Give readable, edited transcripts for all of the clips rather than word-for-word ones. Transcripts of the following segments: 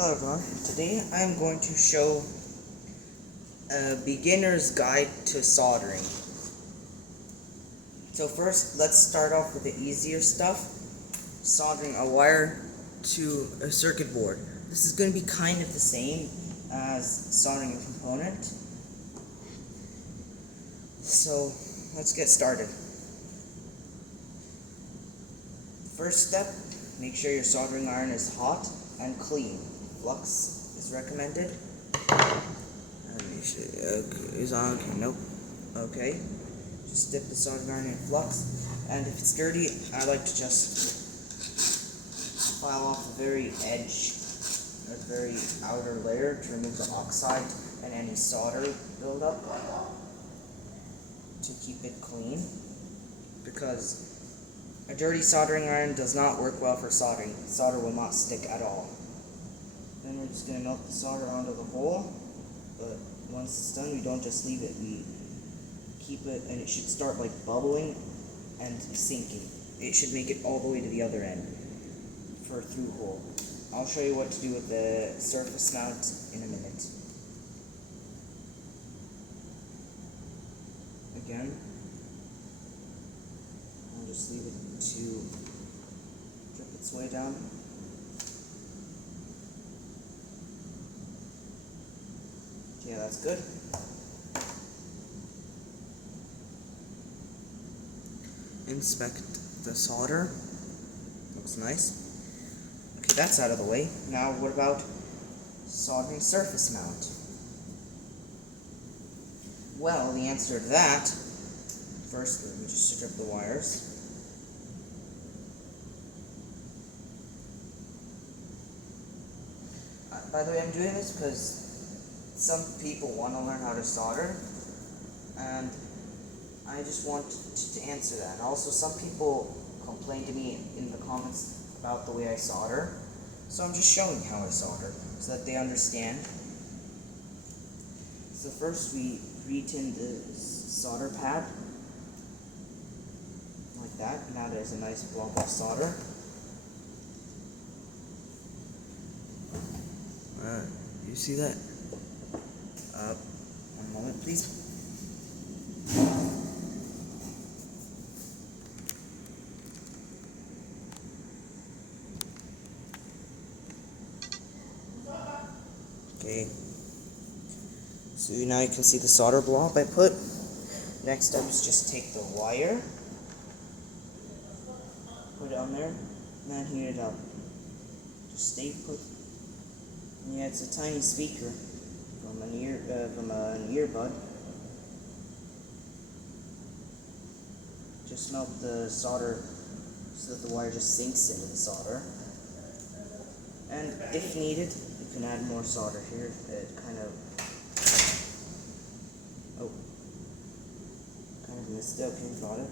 Hello everyone, today I'm going to show a beginner's guide to soldering. So first, let's start off with the easier stuff, soldering a wire to a circuit board. This is going to be kind of the same as soldering a component. So let's get started. First step, make sure your soldering iron is hot and clean. Flux is recommended. Let me show you. Okay, is on? Okay, nope. Okay. Just dip the soldering iron in flux. And if it's dirty, I like to just file off the very edge, the very outer layer to remove the oxide and any solder buildup to keep it clean. Because a dirty soldering iron does not work well for soldering. Solder will not stick at all. Then we're just going to melt the solder onto the hole, but once it's done, we don't just leave it, we keep it, and it should start like bubbling and sinking. It should make it all the way to the other end for a through hole. I'll show you what to do with the surface mount in a minute. Again, I'll just leave it to drip its way down. Yeah, that's good. Inspect the solder. Looks nice. Okay, that's out of the way. Now what about soldering surface mount? Well, the answer to that, first let me just strip the wires. By the way, I'm doing this because some people want to learn how to solder, and I just want to answer that. And also, some people complain to me in the comments about the way I solder, so I'm just showing how I solder so that they understand. So first, we re-tin the solder pad like that. Now there's a nice blob of solder. You see that? One moment, please. Okay. So now you can see the solder blob I put. Next step is just take the wire, put it on there, and then heat it up. Just stay put. Yeah, it's a tiny speaker from an earbud. Just melt the solder so that the wire just sinks into the solder. And if needed, you can add more solder here. It kind of missed it. Okay, got it.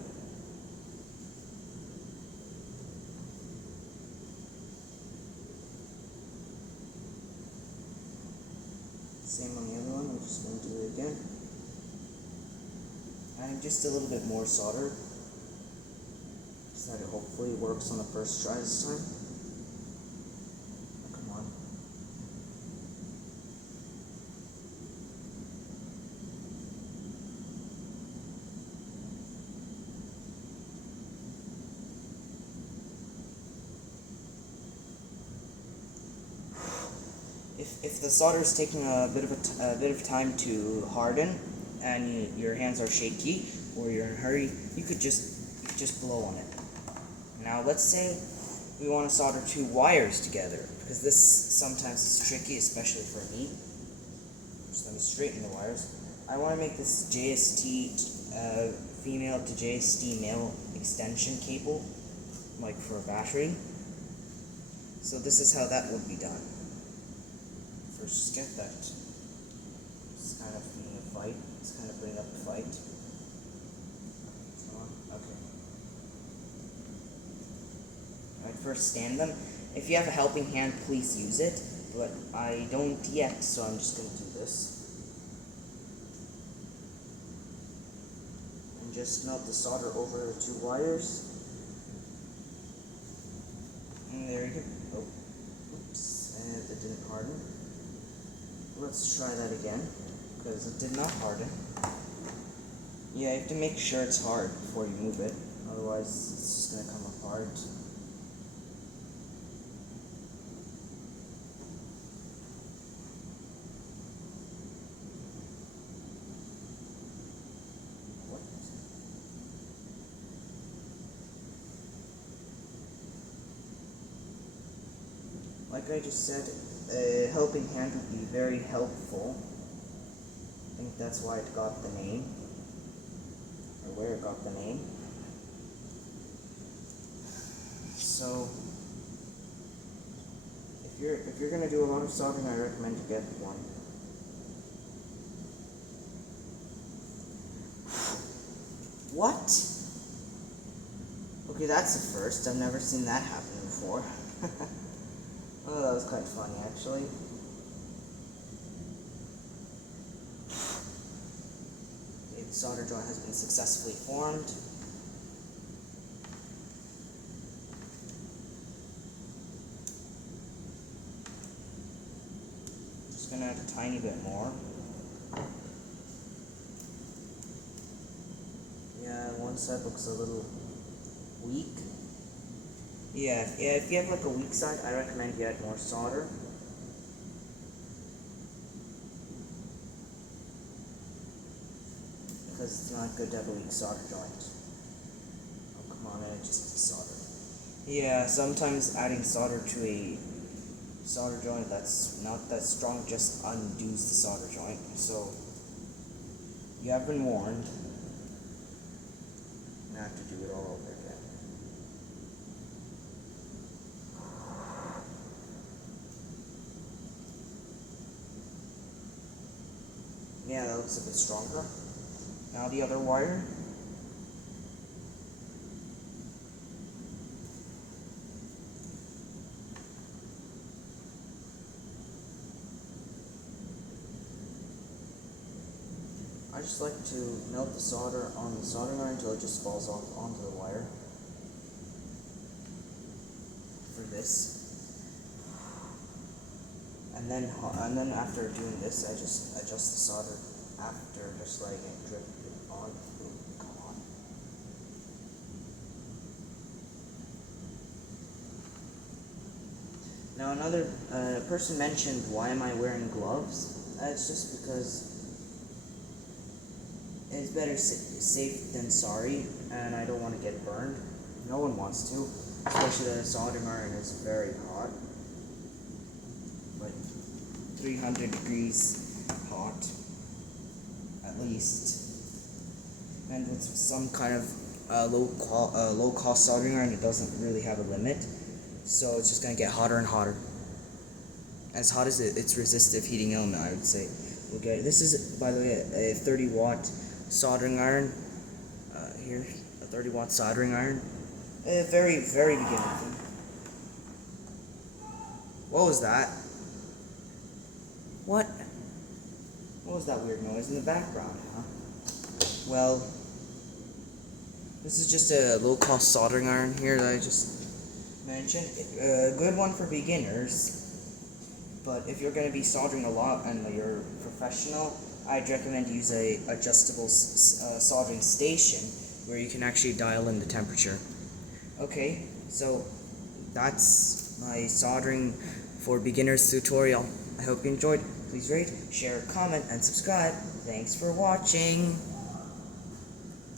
Same on the other one, we're just going to do it again. Adding just a little bit more solder, so that it hopefully works on the first try this time. Oh, come on. If the solder is taking a bit of time to harden, and your hands are shaky or you're in a hurry, you could just blow on it. Now let's say we want to solder two wires together, because this sometimes is tricky, especially for me. Just let me straighten the wires. I want to make this JST female to JST male extension cable, like for a battery. So this is how that would be done. First, get that. It's kind of being a fight. It's kind of bring up the fight. Come on. Okay. I'd first stand them. If you have a helping hand, please use it. But I don't yet, so I'm just going to do this. And just melt the solder over the two wires. And there you go. Oh, oops. And it didn't harden. harden. Let's try that again, because it did not harden. Yeah, you have to make sure it's hard before you move it, otherwise it's just going to come apart. What? Like I just said, a helping hand would be very helpful. I think that's why it got the name, or where it got the name. So, if you're gonna do a lot of soldering, I recommend you get one. What? Okay, that's a first. I've never seen that happen before. Oh, that was quite funny, actually. Okay, the solder joint has been successfully formed. Just gonna add a tiny bit more. Yeah, one side looks a little weak. Yeah, if you have like a weak side, I recommend you add more solder. Because it's not good to have a weak solder joint. Oh, come on, it just desoldered. Yeah, sometimes adding solder to a solder joint that's not that strong just undoes the solder joint. So, you have been warned. Now I have to do it all over again. Yeah, that looks a bit stronger. Now the other wire. I just like to melt the solder on the soldering iron until it just falls off onto the wire. For this. And then after doing this, I just adjust the solder after, just letting it drip on. Ooh, come on. Now another person mentioned, why am I wearing gloves? It's just because it's better safe than sorry, and I don't want to get burned. No one wants to, especially the soldering iron is very hot. But 300 degrees hot, at least. And with some kind of low cost soldering iron, it doesn't really have a limit. So it's just going to get hotter and hotter. As hot as its resistive heating element, I would say. Okay, this is, by the way, a 30 watt soldering iron. Here, a 30 watt soldering iron. A very, very beginner thing. What was that? What? What was that weird noise in the background, huh? Well, this is just a low-cost soldering iron here that I just mentioned. A good one for beginners. But if you're going to be soldering a lot and you're professional, I'd recommend use a adjustable soldering station where you can actually dial in the temperature. Okay, so that's my soldering for beginners tutorial. I hope you enjoyed. Please rate, share, comment, and subscribe. Thanks for watching.